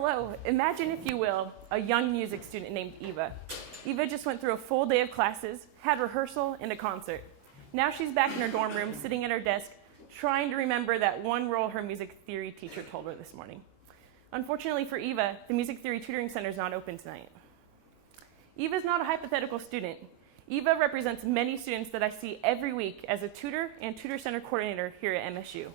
Hello, imagine if you will, a young music student named Eva. Eva just went through a full day of classes, had rehearsal, and a concert. Now she's back in her dorm room, sitting at her desk, trying to remember that one role her music theory teacher told her this morning. Unfortunately for Eva, the Music Theory Tutoring Center is not open tonight. Eva's not a hypothetical student. Eva represents many students that I see every week as a tutor and tutor center coordinator here at MSU.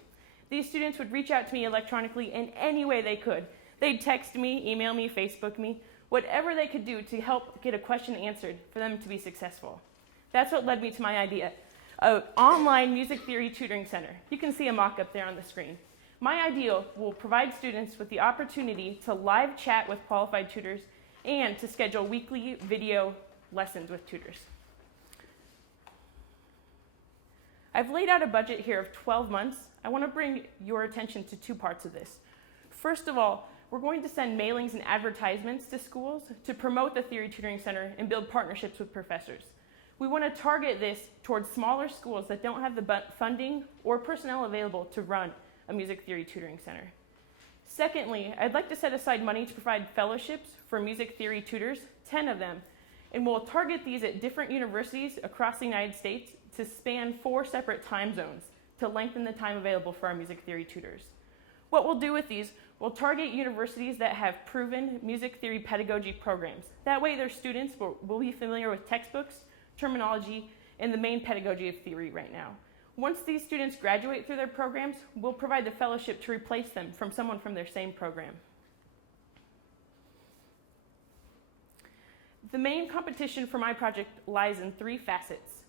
These students would reach out to me electronically in any way they could. They'd text me, email me, Facebook me, whatever they could do to help get a question answered for them to be successful. That's what led me to my idea, an online music theory tutoring center. You can see a mock-up there on the screen. My idea will provide students with the opportunity to live chat with qualified tutors and to schedule weekly video lessons with tutors. I've laid out a budget here of 12 months. I want to bring your attention to two parts of this. First of all, we're going to send mailings and advertisements to schools to promote the Theory Tutoring Center and build partnerships with professors. We want to target this towards smaller schools that don't have the funding or personnel available to run a music theory tutoring center. Secondly, I'd like to set aside money to provide fellowships for music theory tutors, 10 of them, and we'll target these at different universities across the United States to span 4 separate time zones to lengthen the time available for our music theory tutors. What we'll do with these, we'll target universities that have proven music theory pedagogy programs. That way their students will be familiar with textbooks, terminology, and the main pedagogy of theory right now. Once these students graduate through their programs, we'll provide the fellowship to replace them from someone from their same program. The main competition for my project lies in 3 facets.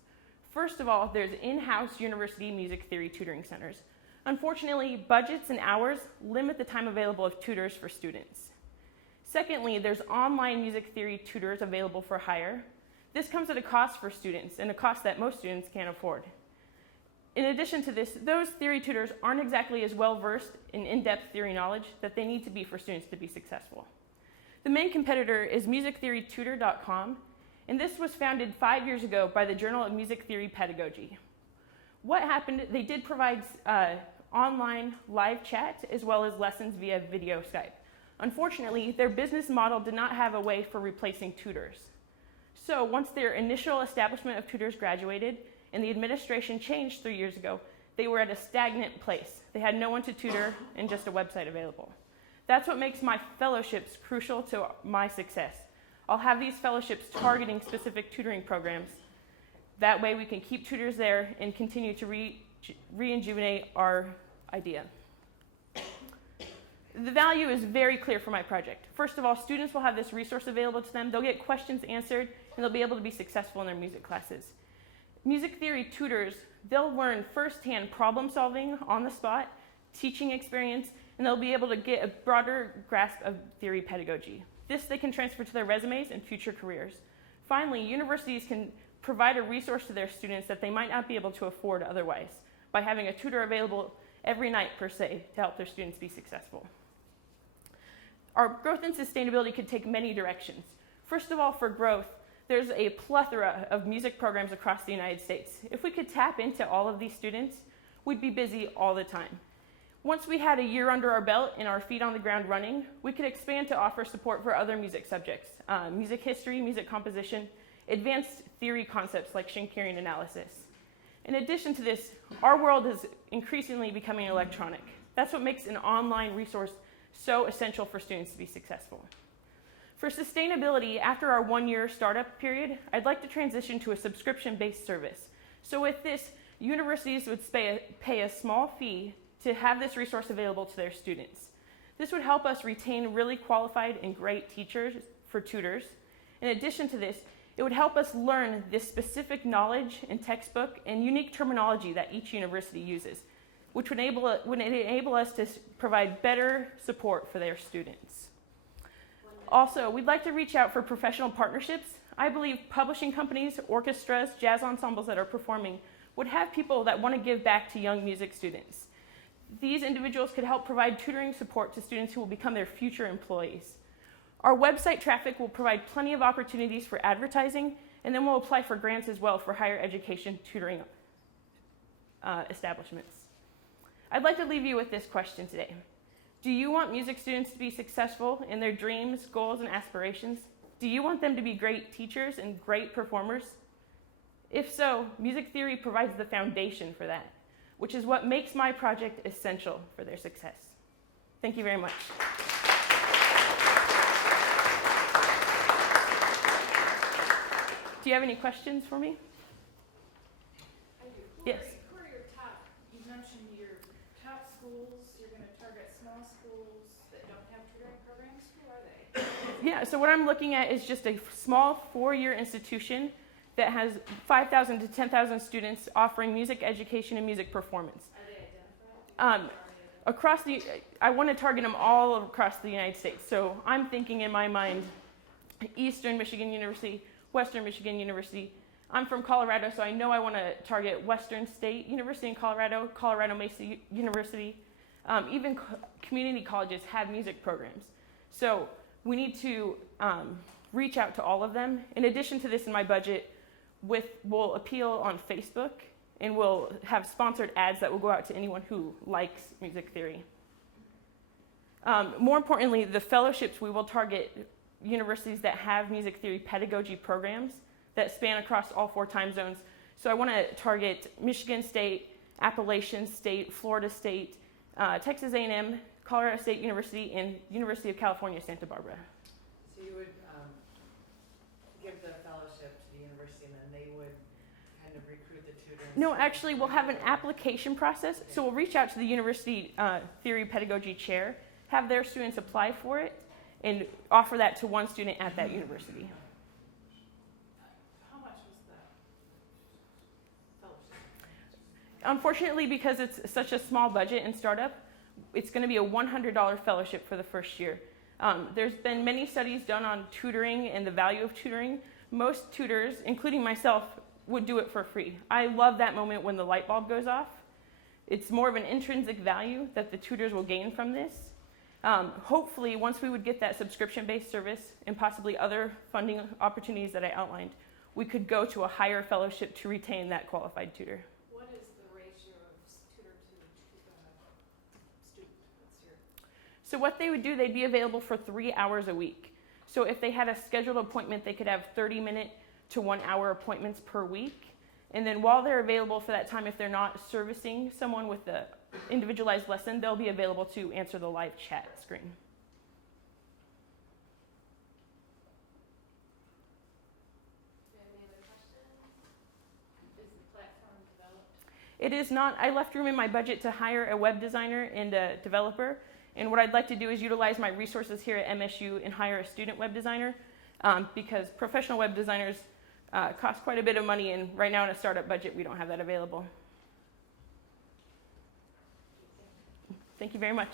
First of all, there's in-house university music theory tutoring centers. Unfortunately, budgets and hours limit the time available of tutors for students. Secondly, there's online music theory tutors available for hire. This comes at a cost for students, and a cost that most students can't afford. In addition to this, those theory tutors aren't exactly as well versed in in-depth theory knowledge that they need to be for students to be successful. The main competitor is musictheorytutor.com, and this was founded 5 years ago by the Journal of Music Theory Pedagogy. What happened, they did provide online live chat as well as lessons via video Skype. Unfortunately, their business model did not have a way for replacing tutors. So once their initial establishment of tutors graduated and the administration changed 3 years ago, they were at a stagnant place. They had no one to tutor and just a website available. That's what makes my fellowships crucial to my success. I'll have these fellowships targeting specific tutoring programs. That way we can keep tutors there and continue to rejuvenate our idea. The value is very clear for my project. First of all, students will have this resource available to them. They'll get questions answered, and they'll be able to be successful in their music classes. Music theory tutors, they'll learn firsthand problem solving on the spot, teaching experience, and they'll be able to get a broader grasp of theory pedagogy. This they can transfer to their resumes and future careers. Finally, universities can provide a resource to their students that they might not be able to afford otherwise by having a tutor available every night per se to help their students be successful. Our growth and sustainability could take many directions. First of all, for growth, there's a plethora of music programs across the United States. If we could tap into all of these students, we'd be busy all the time. Once we had a year under our belt and our feet on the ground running, we could expand to offer support for other music subjects, music history, music composition, advanced theory concepts like Schenkerian analysis. In addition to this, our world is increasingly becoming electronic. That's what makes an online resource so essential for students to be successful. For sustainability, after our 1-year startup period, I'd like to transition to a subscription-based service. So with this, universities would pay a small fee to have this resource available to their students. This would help us retain really qualified and great teachers for tutors. In addition to this, it would help us learn this specific knowledge and textbook and unique terminology that each university uses, which would enable us to provide better support for their students. Also, we'd like to reach out for professional partnerships. I believe publishing companies, orchestras, jazz ensembles that are performing would have people that want to give back to young music students. These individuals could help provide tutoring support to students who will become their future employees. Our website traffic will provide plenty of opportunities for advertising, and then we'll apply for grants as well for higher education tutoring establishments. I'd like to leave you with this question today. Do you want music students to be successful in their dreams, goals, and aspirations? Do you want them to be great teachers and great performers? If so, music theory provides the foundation for that, which is what makes my project essential for their success. Thank you very much. Do you have any questions for me? I do. Yes. Who are your top, you mentioned your top schools, you're going to target small schools that don't have tutoring programs. Who are they? Yeah, so what I'm looking at is just a small 4-year institution that has 5,000 to 10,000 students offering music education and music performance. Are they identified? I want to target them all across the United States. So I'm thinking in my mind, Eastern Michigan University, Western Michigan University. I'm from Colorado, so I know I want to target Western State University in Colorado, Colorado Mesa University. Even community colleges have music programs. So we need to reach out to all of them. In addition to this in my budget, we'll appeal on Facebook, and we'll have sponsored ads that will go out to anyone who likes music theory. More importantly, the fellowships, we will target universities that have music theory pedagogy programs that span across all 4 time zones. So I want to target Michigan State, Appalachian State, Florida State, Texas A&M, Colorado State University, and University of California, Santa Barbara. So you would give the fellowship to the university, and then they would kind of recruit the tutors? No, actually, we'll have an application process. So we'll reach out to the university theory pedagogy chair, have their students apply for it, and offer that to one student at that university. How much was that fellowship? Unfortunately, because it's such a small budget and startup, it's going to be a $100 fellowship for the first year. There's been many studies done on tutoring and the value of tutoring. Most tutors, including myself, would do it for free. I love that moment when the light bulb goes off. It's more of an intrinsic value that the tutors will gain from this. Hopefully, once we would get that subscription-based service and possibly other funding opportunities that I outlined, we could go to a higher fellowship to retain that qualified tutor. What is the ratio of tutor to student? What's your... So what they would do, they'd be available for 3 hours a week. So if they had a scheduled appointment, they could have 30-minute to 1-hour appointments per week. And then while they're available for that time, if they're not servicing someone with the individualized lesson, they'll be available to answer the live chat screen. Any other questions? Is the platform developed? It is not. I left room in my budget to hire a web designer and a developer. And what I'd like to do is utilize my resources here at MSU and hire a student web designer because professional web designers cost quite a bit of money, and right now in a startup budget, we don't have that available. Thank you very much.